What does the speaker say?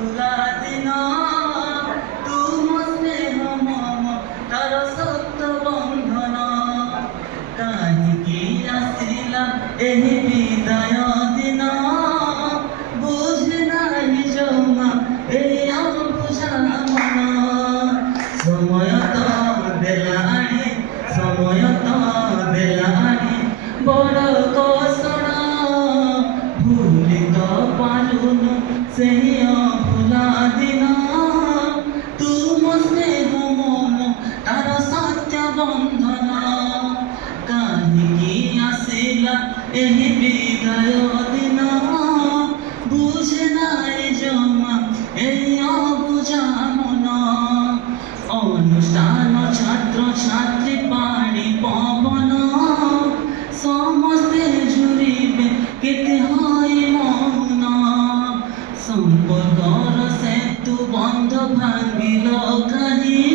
ভোলা দিন তুম স্নেহ মম তার সত্য বন্ধন কাহিকি আসিলা ଏହି বিদায় দিন বুঝে নাই জমা এই অবুঝা মন সময় তো দেলানি সময় তো দেলানি বড় কষণ ভুলি তো পারুনু সেই অভুলা দিন তুম স্নেহ মম তার সত্য বন্ধন কাহিকি আসিলা ଏହି বিদায় দিন বুঝে নাই জমা এই অবুঝা মন অনুষ্ঠান ছাত্র ছাত্রী পানি পবন সমস্তে জুড়িবে কেতে হয় মৌন সম্পর্কর সেতু বন্ধ ভাঙিল কাহি